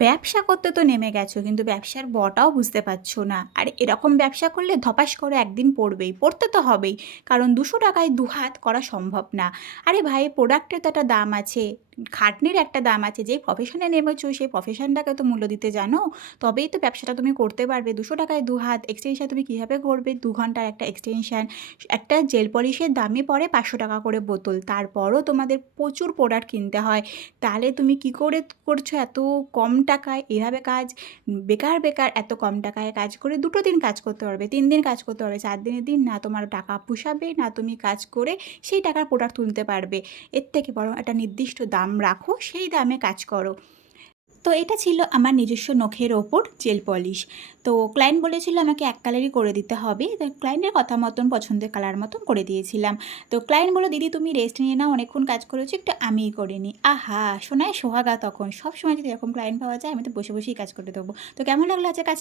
ব্যবসা করতে তো নেমে গেছো, কিন্তু ব্যবসার বটাও বুঝতে পারছো না। আর এরকম ব্যবসা করলে ধপাস করে একদিন পড়বেই, পড়তে তো হবেই। কারণ 200 টাকায় দুহাত করা সম্ভব না। আরে ভাই, প্রোডাক্টের তো একটা দাম আছে, খাটনির একটা দাম আছে। যেই প্রফেশনে নেমেছো সেই প্রফেশনটাকে তো মূল্য দিতে জানো, তবেই তো ব্যবসাটা তুমি করতে পারবে। 200 টাকায় দুহাত এক্সটেনশন তুমি কীভাবে করবে? 2 ঘন্টার একটা এক্সটেনশন, একটা জেল পলিশের দামই পড়ে 500 টাকা করে বোতল, তারপরও তোমাদের প্রচুর প্রোডাক্ট কিনতে হয়। তাহলে তুমি কি করে করছো এত কম টাকায় এভাবে কাজ? বেকার বেকার এত কম টাকায় কাজ করে 2 দিন কাজ করতে পারবে, 3 দিন কাজ করতে পারবে, 4 দিনের দিন না তোমার টাকা পোষাবে, না তুমি কাজ করে সেই টাকার প্রোডাক্ট তুলতে পারবে। এর থেকে বরং একটা নির্দিষ্ট দাম রাখো, সেই দামে কাজ করো। তো এটা ছিল আমার নিজস্ব নখের ওপর জেল পলিশ। তো ক্লায়েন্ট বলেছিল আমাকে এক কালারই করে দিতে হবে, তো ক্লায়েন্টের কথা মতন পছন্দের কালার মতন করে দিয়েছিলাম। তো ক্লায়েন্ট বলল, দিদি তুমি রেস্ট নিয়ে নাও, অনেকক্ষণ কাজ করেছো, একটু আমিই করে নিই। আহা, শোনায় সোহাগা তখন। সব সময় যদি এরকম ক্লায়েন্ট পাওয়া যায়, আমি তো বসে বসেই কাজ করে দেবো। তো কেমন লাগলো আজকে কাজ?